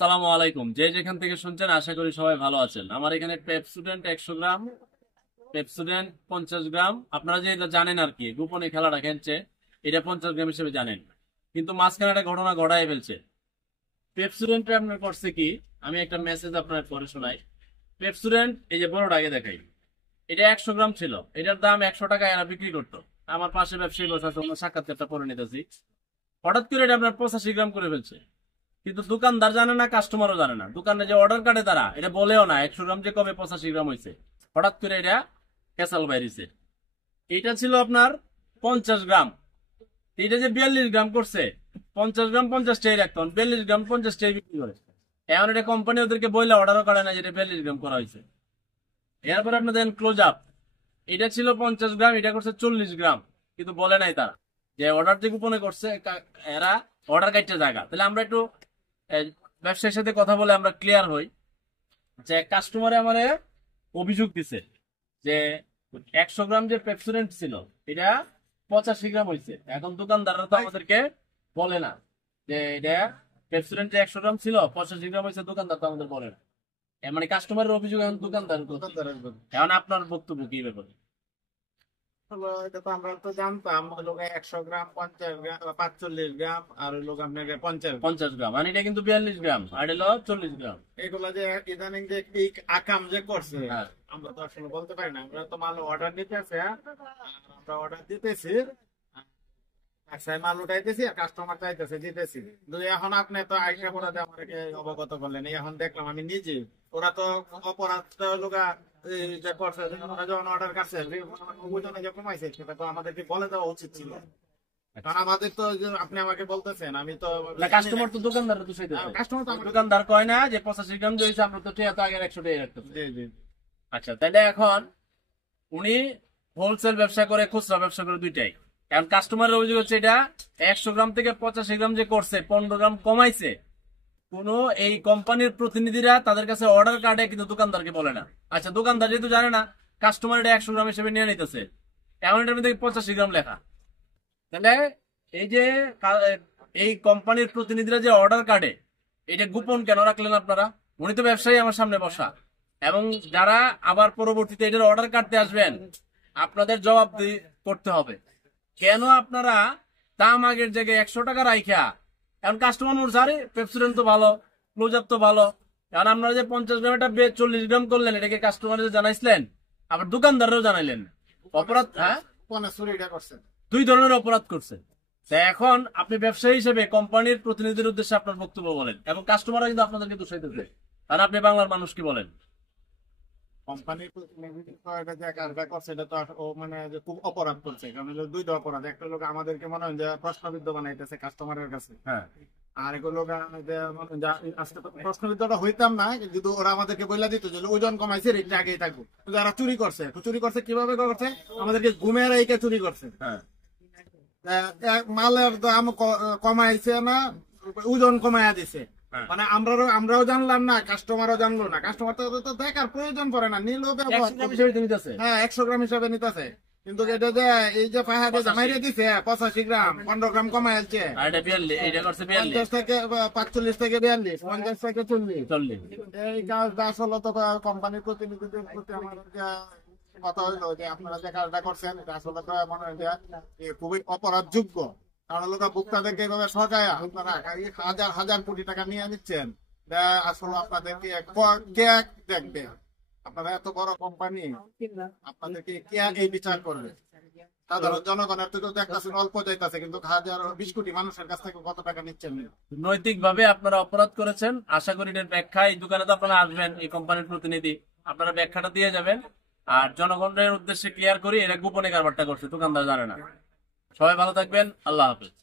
সালামু আলাইকুম। যে যেখান থেকে শুনছেন আশা করি সবাই ভালো আছেন। আমার এখানে পেপসুডেন্ট 100 গ্রাম, পেপসুডেন্ট 50 গ্রাম, আপনারা যে এটা জানেন আর কি, গোপনে খেলাটা খেলছে, এটা 50 গ্রাম হিসেবে জানেন, কিন্তু মাঝখানে একটা ঘটনা ঘটায় ফেলছে। পেপসুডেন্টে আপনার করছে কি, আমি একটা মেসেজ আপনার পরে শোনাই। পেপসুডেন্ট এই যে বড়টা আগে দেখাই, এটা 100 গ্রাম ছিল, এটার দাম 100 টাকা এরা বিক্রি করতো। আমার পাশে ব্যবসায়ী বসে আছে, ওনার সাক্ষাৎকারটা পরে নিতেছি। হঠাৎ করে এটা আপনার 85 গ্রাম করে ফেলছে, কিন্তু দোকানদার জানে না, কাস্টমারও জানে না। দোকানে যে অর্ডার কাটে তারা এটা বলেও না 100 গ্রাম যে কবে 85 গ্রাম হয়েছে। হঠাৎ করে এটা ক্যাসাল বাইরেছে। এটা ছিল আপনার 50 গ্রাম, এটা যে 42 গ্রাম করছে। 50 গ্রাম 50টাই রাখতো, 42 গ্রাম 50টাই বিক্রি করে। এখন এটা কোম্পানি ওদেরকে বইলে অর্ডারও করে না, যেটা 42 গ্রাম করা হয়েছে। এরপরে আপনি দেখেন ক্লোজ আপ, এটা ছিল 50 গ্রাম, এটা করছে 40 গ্রাম, কিন্তু বলে নাই তারা যে অর্ডার যে গোপনে করছে এরা অর্ডার কাটতে জায়গা। তাহলে আমরা একটু ব্যবসায়ীর সাথে কথা বলে আমরা ক্লিয়ার হই যে কাস্টমারে আমারে অভিযোগ দিছে যে 100 গ্রাম যে পেপসুডেন্ট ছিল এটা 85 গ্রাম হয়েছে। এখন দোকানদাররা তো আমাদেরকে বলে না যে এটা পেপসুডেন্ট যে 100 গ্রাম ছিল 85 গ্রাম হয়েছে, দোকানদার তো আমাদের বলে না। মানে কাস্টমারের অভিযোগ এখন দোকানদার। এখন আপনার বক্তব্য কি ব্যাপারে? এটা তো আমরা তো জানতাম ওই লোক 100 গ্রাম 50 গ্রাম 45 গ্রাম আর ওই লোক আপনার 50 গ্রাম 50 গ্রাম, মানে এটা কিন্তু 42 গ্রাম আর এটা হলো 40 গ্রাম। এগুলা যে ইদানিং যে কি আকাম যে করছে হ্যাঁ, আমরা তো আসলে বলতে পারি না। আমরা তো মাল অর্ডার নিতেছে আর আমরা অর্ডার দিতেছি, আচ্ছা মাল উঠাইতেছি আর কাস্টমার চাইতেছে দিতেছি। কিন্তু এখন আপনি তো আইসা করে আমাকে অবগত করলেন, এখন দেখলাম আমি নিজে ওরা তো অপরাধ লোকা যে করছে, ওরা যখন অর্ডার কাটছে ওজনে যে কমাইছে সেটা তো আমাদেরকে বলে দেওয়া উচিত ছিল। কারণ আমাদের তো যে আপনি আমাকে বলতেছেন আমি তো কাস্টমার তো দোকানদার তো সেটা, কাস্টমার তো দোকানদার কয় না যে 85 গ্রাম যে হয়েছে আমরা তো ঠিক আগে 100 টাকা রাখতে। জি জি আচ্ছা, তাহলে এখন উনি হোলসেল ব্যবসা করে, খুচরা ব্যবসা করে, দুইটাই। এখন কাস্টমারের অভিযোগ হচ্ছে এটা 100 গ্রাম থেকে 85 গ্রাম যে করছে, 15 গ্রাম কমাইছে। কোন এই কোম্পানির প্রতিনিধিরা তাদের কাছে অর্ডার কাটে, কিন্তু দোকানদারকে বলে না। আচ্ছা, দোকানদার যেহেতু জানে না, কাস্টমার এটা 100 গ্রাম হিসেবে নিয়ে নিতেছে, এখন এটার মধ্যে 85 গ্রাম লেখা। তাহলে এই যে এই কোম্পানির প্রতিনিধিরা যে অর্ডার কাটে, এটা গোপন কেন রাখলেন আপনারা? উনি তো ব্যবসায়ী আমার সামনে বসা, এবং যারা আবার পরবর্তীতে এটার অর্ডার কাটতে আসবেন আপনাদের জবাব করতে হবে। কেন আপনারা দাম আগের জায়গায় 100 টাকা রাইখা, এখন কাস্টমার মোট সারে পেপসুডেন্ট তো ভালো, ক্লোজ আপ তো ভালো, এখন আপনারা যে 50 গ্রাম এটা 40 গ্রাম করলেন, এটাকে কাস্টমার জানাইছিলেন, আবার দোকানদাররাও জানাইলেন। অপরাধ, হ্যাঁ, কোন চুরিটা করছেন? দুই ধরনের অপরাধ করছে। তা এখন আপনি ব্যবসায়ী হিসেবে কোম্পানির প্রতিনিধির উদ্দেশ্যে আপনার বক্তব্য বলেন, এবং কাস্টমাররা কিন্তু আপনাদেরকে দোষাইতেছে, কারণ আপনি বাংলার মানুষ, কি বলেন? কোম্পানির এটা যে কাজটা করছে এটা তো ও মানে যে খুব অপরাধ করছে। কারণ হলো দুইটা অপরাধ, একটা লোক আমাদেরকে মনে হয় যে প্রশ্নবিদ্ধ বানাইতেছে কাস্টমারের কাছে, হ্যাঁ, আর এগুলো যে মনে হয় যে আজকে তো প্রশ্নবিদ্ধটা হইতাম না, কিন্তু ওরা আমাদেরকে বইলা দিত যে ওজন কমাইছে রেটটা আগেই থাকবো। যারা চুরি করছে, তো চুরি করছে কিভাবে করছে? আমাদেরকে ঘুমের এইকে চুরি করছে। হ্যাঁ, মালের দাম কমাইছে না, ওজন কমাইয়া দিছে। হ্যাঁ। মানে আমরাও জানলাম না, কাস্টমারও জানলো না। কাস্টমার তো দেখার প্রয়োজন পড়ে না, নিলেও ব্যবহার 100 গ্রাম হিসেবে নিতেছে। হ্যাঁ 100 গ্রাম হিসাবে নিতেছে। কিন্তু এটা যে এই যে পাহাড়ে জামাইরে দিছে 85 গ্রাম 15 গ্রাম কমাইছে, আর এটা 42, এটা করছে 42, 50 থেকে 45 থেকে 42, 50 থেকে 40। 40। এই কাজটা আসলে তো কোম্পানির প্রতিনিধিদের প্রতি আমার কথা হইলো যে আপনারা যে কাজটা করছেন এটা আসলে তো মনে হয় যে খুবই অপরাধযোগ্য। কারণ লোক ভোক্তাদেরকে এভাবে সজায় আপনারা হাজার হাজার কোটি টাকা নিয়ে নিচ্ছেন, এটা আসলে আপনাদেরকে কে দেখবে? আপনারা এত বড় কোম্পানি, আপনাদেরকে কে এই বিচার করবে? সাধারণ জনগণের তো দেখতেছেন অল্প যাইতেছে, কিন্তু হাজার 20 কোটি মানুষের কাছ থেকে কত টাকা নিচ্ছেন? নৈতিক ভাবে আপনারা অপরাধ করেছেন। আশা করি এর ব্যাখ্যা, এই দোকানে তো আপনারা আসবেন, এই কোম্পানির প্রতিনিধি, আপনারা ব্যাখ্যাটা দিয়ে যাবেন। আর জনগণের উদ্দেশ্যে ক্লিয়ার করি, এরা গোপনে কারবারটা করছে, দোকানদার জানে না। সবাই ভালো থাকবেন, আল্লাহ হাফেজ।